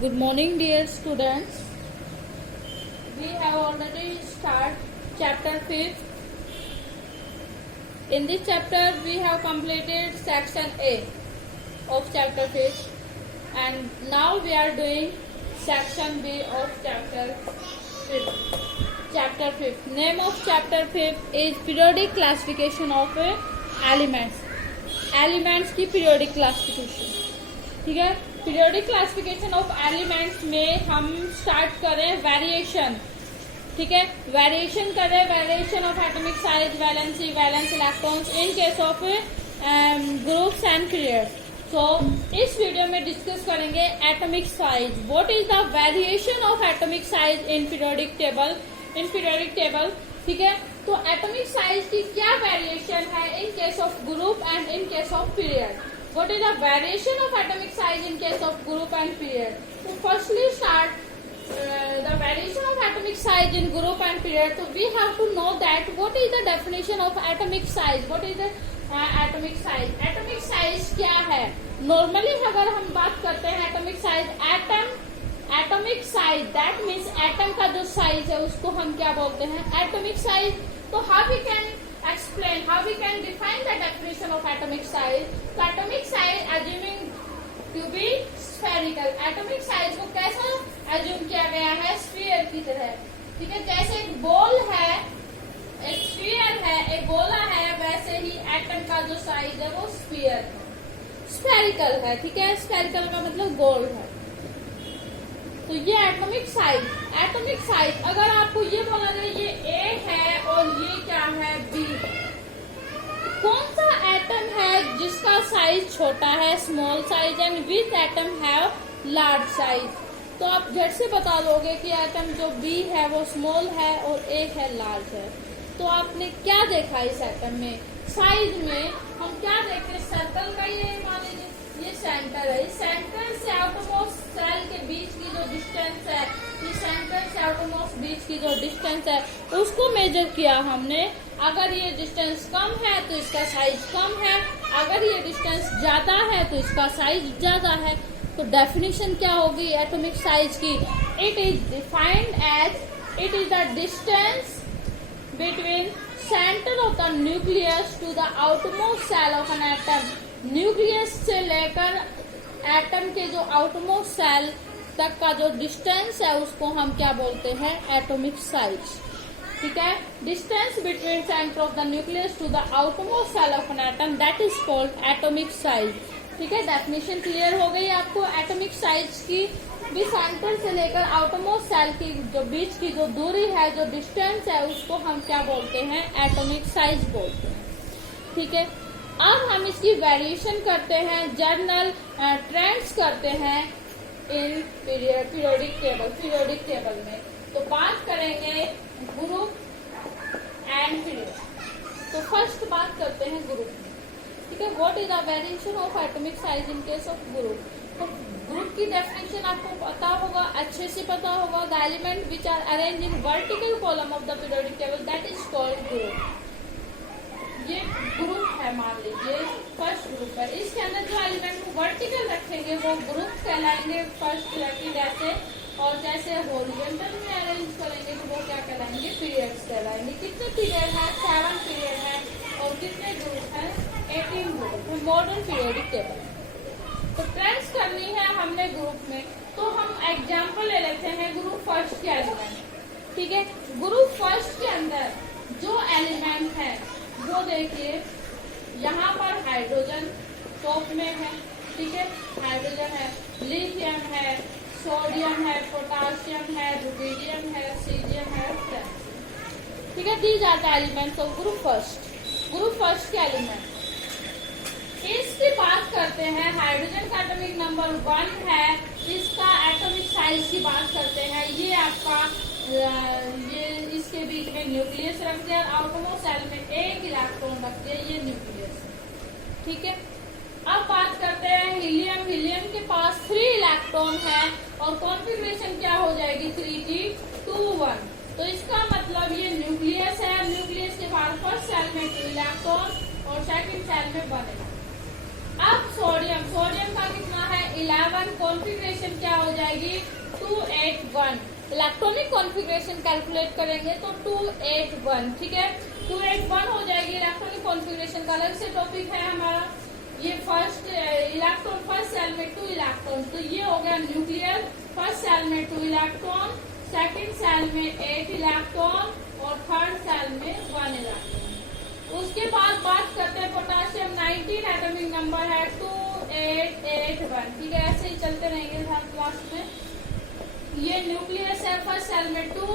Good morning, dear students. We have already started chapter 5. In this chapter, we have completed section A of chapter 5, and now we are doing section B of chapter 5. Chapter 5. Name of chapter 5 is periodic classification of elements. Elements की periodic classification. ठीक है. Periodic classification of elements में हम start करें variation. ठीक है, variation करें, variation of atomic size, valency, valence electrons in case of groups and periods. So इस वीडियो में डिस्कस करेंगे atomic size. What is the variation of atomic size in periodic table. ठीक है, तो एटॉमिक साइज की क्या variation है in case of group and in case of period. What is the variation of atomic size in case of group and period? So firstly start the variation of atomic size in group and period. So we have to know that what is the definition of atomic size. What is the atomic size? Atomic size क्या है? Normally अगर हम बात करते हैं atomic size, atomic size that means atom का जो size है उसको हम क्या बोलते हैं? Atomic size. तो how we can explain, how we can define the definition of atomic size. So atomic size assuming to be spherical. atomic size को कैसा assume किया गया है? स्फीयर की तरह. ठीक है, जैसे एक बॉल है, एक स्फीयर है, एक गोला है, वैसे ही एटम का जो साइज है वो स्फीयर है, स्फेरिकल है. ठीक है, स्फेरिकल का मतलब गोल है. तो ये एटॉमिक साइज अगर आपको ये बोला जाए ये ए है और ये क्या है, बी है, कौन सा एटम है जिसका साइज छोटा है, small size, and which atom have large size. तो आप झट से बता दोगे कि एटम जो बी है वो स्मॉल है और ए है लार्ज है. तो आपने क्या देखा इस एटम में? साइज में हम क्या देखते हैं? सर्कल का ये मान लीजिए ये सेंटर है. इस सेंटर से आउटरमोस्ट सेल के बीच की जो डिस्टेंस है, इस सेंटर से आउटरमोस्ट बीच की जो डिस्टेंस है उसको मेजर किया हमने. अगर ये डिस्टेंस कम है तो इसका साइज कम है, अगर ये डिस्टेंस ज्यादा है तो इसका साइज ज्यादा है. तो डेफिनेशन क्या होगी एटॉमिक साइज की? It is defined as it is the distance between centre of the nucleus to the outermost shell of an atom. Nucleus से लेकर एटम के जो आउटरमोस्ट सेल तक का जो डिस्टेंस है उसको हम क्या बोलते हैं? Atomic size. ठीक है, distance between centre of the nucleus to the outermost shell of an atom that is called atomic size. ठीक है, डेफिनेशन क्लियर हो गई आपको एटॉमिक साइज की. भी सेंटर से लेकर आउटरमोस्ट सेल की जो बीच की जो दूरी है, जो डिस्टेंस है, उसको हम क्या बोलते हैं? एटॉमिक साइज बोलते हैं. ठीक है, अब हम इसकी वेरिएशन करते हैं, जर्नल ट्रेंड्स करते हैं इन पीरियोडिक टेबल में. तो बात करेंगे ग्रुप एंड पीरियड. तो फर्स्ट बात करते हैं ग्रुप में. ठीक है, what is the variation of atomic size in case of group. तो ग्रुप की डेफिनेशन आपको पता होगा, अच्छे से पता होगा. The element which are arrange in vertical column of the periodic table that is called group. ये ग्रुप है, मान लीजिए फर्स्ट ग्रुप है. इसके अंदर जो एलिमेंट को वर्टिकल रखेंगे वो ग्रुप कहलाएंगे. फर्स्ट सेकंड ऐसे, और जैसे हॉरिजॉन्टल में अरेंज करेंगे तो वो क्या कहलाएंगे? पीरियड्स कहलाएंगे. कितने पीरियड है? 7 पीरियड है. और कितने ग्रुप है? 18 ग्रुप. Modern periodic table. तो ट्रेंड्स करनी है हमने ग्रुप में, तो हम एग्जाम्पल ले लेते हैं ग्रुप फर्स्ट के एलिमेंट. ठीक है, ग्रुप फर्स्ट के अंदर जो एलिमेंट है वो देखिए, यहाँ पर हाइड्रोजन टॉप में है. ठीक है, हाइड्रोजन है, लिथियम है, सोडियम है, पोटासियम है, रुबीडियम है, सीजियम है. ठीक है, these are the elements of group first के एलिमेंट. इसकी बात करते हैं. हाइड्रोजन का एटॉमिक नंबर 1 है. इसका एटॉमिक साइज की बात करते हैं. ये आपका ये इसके बीच में न्यूक्लियस रख दिया, आउटरमोस्ट सेल में एक इलेक्ट्रॉन रख दिया, ये न्यूक्लियस. ठीक है, अब बात करते हैं हीलियम के पास 3 इलेक्ट्रॉन है और कॉन्फ़िगरेशन क्या हो जाएगी? 3d21. तो इसका मतलब ये न्यूक्लियस है. न्यूक्लियस के बाद फर्स्ट सेल में 2 इलेक्ट्रॉन और सेकंड सेल में 1 इलेक्ट्रॉन. अब सोडियम का कितना है? 11 कॉन्फ़िगरेशन क्या हो जाएगी 281। इलेक्ट्रॉनिक कॉन्फ़िगरेशन कैलकुलेट करेंगे तो 281, ठीक है 281 हो जाएगी। इलेक्ट्रॉनिक कॉन्फ़िगरेशन का अलग से टॉपिक है हमारा। ये फर्स्ट इलेक्ट्रॉन, फर्स्ट सेल में 2 इलेक्ट्रॉन, तो ये हो गया न्यूक्लियर। फर्स्ट सेल में 2 इलेक्ट्रॉन, सेकंड सेल में 8 इलेक्ट्रॉन और थर्ड सेल में 1 इलेक्ट्रॉन। उसके बाद बात करते हैं पोटासियम 19 एटॉमिक नंबर है 2881, ठीक है ऐसे ही चलते रहेंगे हर क्लास में। ये न्यूक्लियस है, फर्स्ट सेल में 2,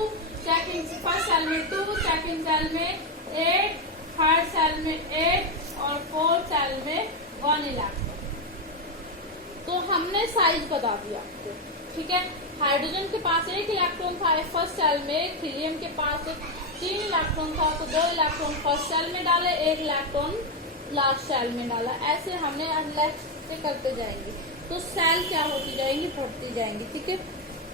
फर्स्ट सेल में 2, सेकंड सेल में 8, थर्ड सेल में 8 और फोर्थ सेल में 1 इलेक्ट्रॉन। तो हमने साइज बता दिया आपको, ठीक है। हाइड्रोजन के पास 1 इलेक्ट्रॉन था फर्स्ट सेल में, हीलियम के पास 3 इलेक्ट्रॉन था तो 2 इलेक्ट्रॉन फर्स्ट सेल में डाले, 1 इलेक्ट्रॉन लास्ट सेल में डाला। ऐसे हमने नेक्स्ट से करते जाएंगे तो सेल क्या होती जाएंगी, बढ़ती जाएंगी, ठीक है।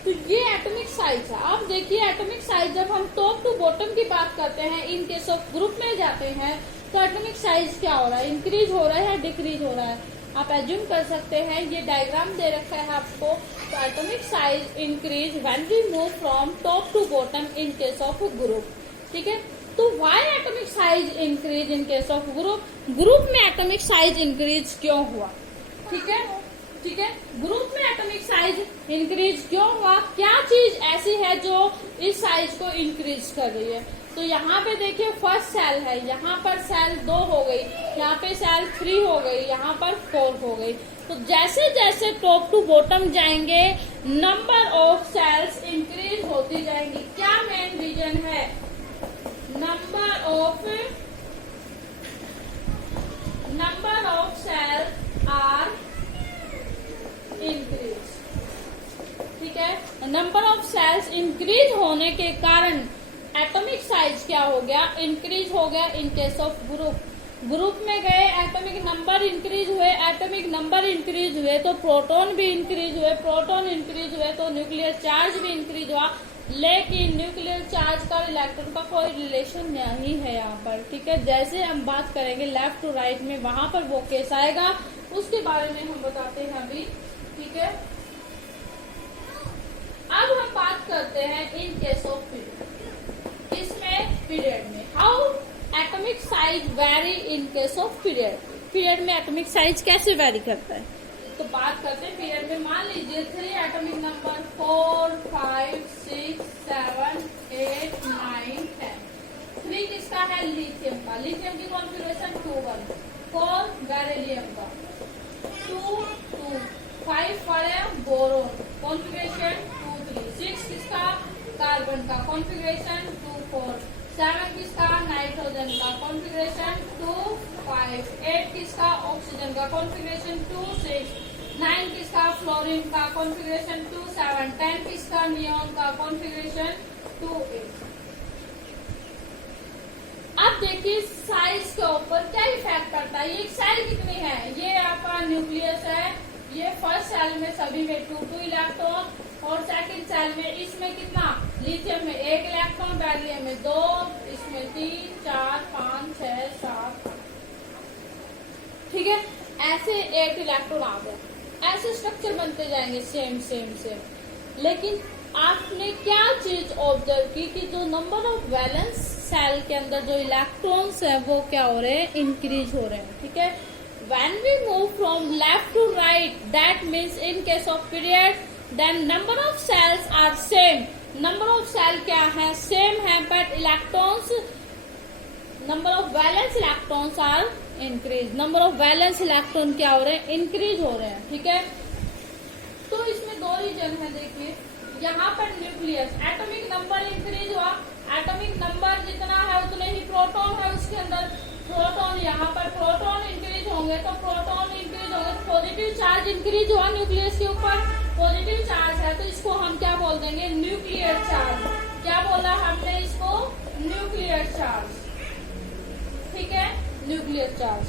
तो ये एटॉमिक साइज है। आप देखिए एटॉमिक साइज जब हम टॉप टू बॉटम की बात करते हैं, इन केस ऑफ ग्रुप में जाते हैं तो एटॉमिक साइज क्या हो रहा है, इंक्रीज हो रहा है या डिक्रीज हो रहा है। आप एज्यूम कर सकते हैं, ये डायग्राम दे रखा है आपको। तो atomic size increase when we move from top to bottom in case of group, ठीक है। तो why atomic size increase in case of group, group में एटॉमिक साइज इंक्रीज क्यों हुआ, ठीक है, ठीक है। ग्रुप में एटॉमिक साइज इंक्रीज क्यों हुआ, क्या चीज ऐसी है जो इस साइज को इंक्रीज कर रही है। तो यहाँ पे देखिए फर्स्ट सेल है, यहाँ पर सेल 2 हो गई, यहाँ पे सेल 3 हो गई, यहाँ पर 4 हो गई। तो जैसे जैसे टॉप टू बॉटम जाएंगे नंबर ऑफ सेल्स इंक्रीज होती जाएंगी। क्या मेन रीजन है, number of shells are increase, ठीक है। नंबर ऑफ सेल्स इंक्रीज होने के कारण एटॉमिक साइज क्या हो गया, इंक्रीज हो गया। इन केस ऑफ ग्रुप में गए एटॉमिक नंबर इंक्रीज हुए, एटॉमिक नंबर इंक्रीज हुए तो प्रोटॉन भी इंक्रीज हुए, प्रोटॉन इंक्रीज हुए तो न्यूक्लियर चार्ज भी इंक्रीज हुआ। लेकिन न्यूक्लियर चार्ज का इलेक्ट्रॉन का कोई रिलेशन नहीं है यहाँ पर, ठीक है। जैसे हम बात करेंगे लेफ्ट टू राइट में, वहां पर वो केस आएगा, उसके बारे में हम बताते हैं अभी, ठीक है। अब हम बात करते हैं इन केस ऑफ पीरियड, इसमें पीरियड में how atomic size very in case of period. Period में एटॉमिक साइज कैसे वेरी करता है, तो बात करते हैं पीरियड में। मान लीजिए 3 एटॉमिक नंबर 4, 5, 6, 7, 8, 9, 10। 3 किसका है, लिथियम का। लिथियम की कॉन्फ़िगरेशन 2, 1, 4 बेरिलियम का, 2, 2, 5 पड़े बोरोन, कॉन्फ़िगरेशन 2, 3, 6 किसका, कार्बन का, कॉन्फ़िगरेशन 2, 4, 7 किसका, नाइट्रोजन का, कॉन्फ़िगरेशन 2, 5, 8 किसका, ऑक्सीजन का, कॉन्फ़िगरेशन 2, 6, 9 किसका, फ्लोरीन का, कॉन्फ़िगरेशन 2, 7, 10 किसका, नियॉन का, कॉन्फ़िगरेशन 2, 8। अब देखिए साइज के ऊपर क्या इफेक्ट पड़ता है। ये सेल कितनी है, ये आपका न्यूक्लियस है, ये फर्स्ट सेल में सभी में 2 इलेक्ट्रॉन और सेकंड सेल में इसमें कितना, लिथियम में 1 इलेक्ट्रॉन, बेरिलियम में 2, इसमें 3, 4, 5, 6, 7, ठीक है। ऐसे 8 इलेक्ट्रॉन आ गए, ऐसे स्ट्रक्चर बनते जाएंगे सेम सेम सेम। लेकिन आपने क्या चीज ऑब्जर्व की कि जो नंबर ऑफ वैलेंस सेल के अंदर जो इलेक्ट्रॉन्स है वो क्या हो रहे हैं, इंक्रीज हो रहे हैं, ठीक है। When we move from left to right, that means in case of period, then number of cells are same. Number of cell क्या है, same है, but electrons, number of valence electrons are increase. Number of valence electron क्या हो रहे हैं, increase हो रहे हैं, ठीक है। तो इसमें 2 रीजन है, देखिए यहाँ पर न्यूक्लियस एटॉमिक नंबर इंक्रीज हुआ, एटॉमिक नंबर जितना है उतने ही प्रोटॉन है उसके अंदर, प्रोटॉन यहाँ पर प्रोटॉन इंक्रीज होंगे तो प्रोटॉन इंक्रीज होंगे तो पॉजिटिव चार्ज इंक्रीज हुआ न्यूक्लियस के ऊपर, पॉजिटिव चार्ज है तो इसको हम क्या बोल देंगे, न्यूक्लियर चार्ज। क्या बोला हमने इसको, न्यूक्लियर चार्ज, ठीक है, न्यूक्लियर चार्ज।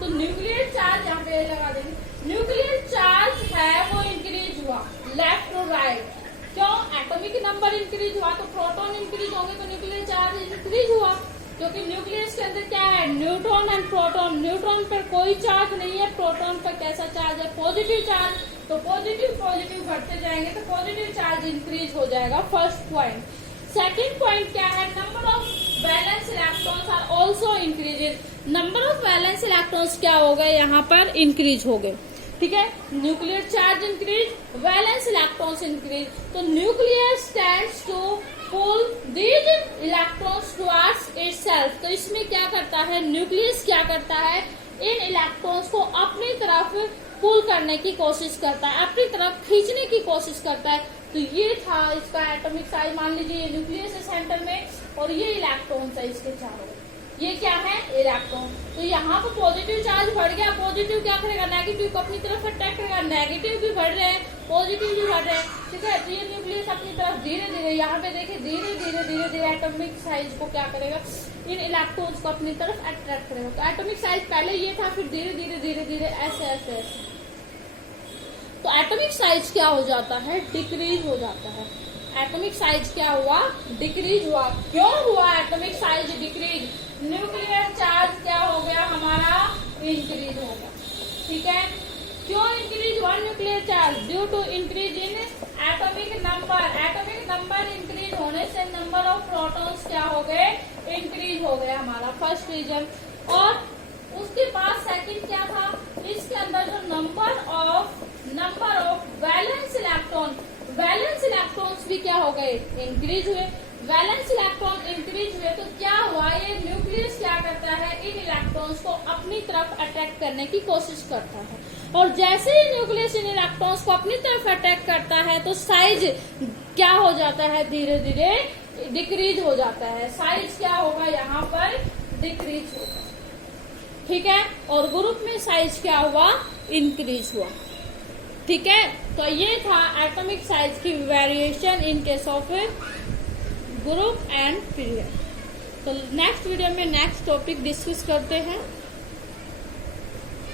तो न्यूक्लियर चार्ज यहाँ पे लगा देंगे, न्यूक्लियर चार्ज है वो इंक्रीज हुआ लेफ्ट टू राइट। क्यों, एटॉमिक नंबर इंक्रीज हुआ तो प्रोटॉन इंक्रीज होंगे तो न्यूक्लियर चार्ज इंक्रीज हुआ, क्योंकि न्यूक्लियस के अंदर क्या है, न्यूट्रॉन एंड प्रोटॉन। न्यूट्रॉन पर कोई चार्ज नहीं है, प्रोटॉन पर कैसा चार्ज है, पॉजिटिव चार्ज। तो पॉजिटिव पॉजिटिव बढ़ते जाएंगे तो पॉजिटिव चार्ज इंक्रीज हो जाएगा, फर्स्ट पॉइंट। सेकेंड पॉइंट क्या है, number of valence electrons are also increases. Number of valence electrons क्या हो गए, यहाँ पर इंक्रीज हो गए, ठीक है। Nuclear charge increase, valence electrons increase, तो nuclear stands to pull these electrons towards itself. तो इसमें क्या करता है, न्यूक्लियस क्या करता है, इन इलेक्ट्रॉन्स को अपनी तरफ पुल करने की कोशिश करता है, अपनी तरफ खींचने की कोशिश करता है। तो ये था इसका एटॉमिक साइज, मान लीजिए ये न्यूक्लियस है सेंटर में और ये इलेक्ट्रॉन्स है इसके चारों, ये क्या है, इलेक्ट्रॉन। तो यहाँ पर पॉजिटिव चार्ज बढ़ गया, पॉजिटिव क्या करेगा, नेगेटिव को अपनी तरफ अट्रैक्ट करेगा, नेगेटिव भी बढ़ रहे हैं, पॉजिटिव भी बढ़ रहे हैं, ठीक है। तो ये न्यूक्लियस अपनी तरफ धीरे धीरे, यहाँ पे देखिए धीरे धीरे धीरे धीरे एटॉमिक साइज को क्या करेगा, इन इलेक्ट्रॉन्स को अपनी तरफ अट्रैक्ट करेगा। तो एटॉमिक साइज पहले ये था, फिर धीरे धीरे धीरे धीरे ऐसे ऐसे ऐसे, तो एटॉमिक साइज क्या हो जाता है, डिक्रीज हो जाता है। एटॉमिक साइज क्या हुआ, डिक्रीज हुआ। क्यों हुआ atomic size decrease, nuclear charge क्या हो गया हमारा, इंक्रीज हो गया, ठीक है। क्यों इंक्रीज हुआ nuclear charge, due to increase in atomic number. Atomic number increase होने से नंबर ऑफ प्रोटॉन्स क्या हो गए, इंक्रीज हो गया हमारा, फर्स्ट रीजन। और उसके बाद सेकंड क्या था, इसके अंदर जो number of valence electron, valence electrons भी क्या हो गए, इंक्रीज हुए। वैलेंस इलेक्ट्रॉन इंक्रीज हुए तो क्या हुआ, ये न्यूक्लियस क्या करता है, इन इलेक्ट्रॉन्स को अपनी तरफ अट्रैक्ट करने की कोशिश करता है। और जैसे ही न्यूक्लियस इन इलेक्ट्रॉन्स को अपनी तरफ अट्रैक्ट करता है तो साइज क्या हो जाता है, धीरे धीरे डिक्रीज हो जाता है। साइज क्या होगा, यहाँ पर डिक्रीज होगा, ठीक है। और ग्रुप में साइज क्या हुआ, इंक्रीज हुआ, ठीक है। तो ये था एटॉमिक साइज की variation in case of group and period. तो नेक्स्ट वीडियो में नेक्स्ट टॉपिक डिस्कस करते हैं।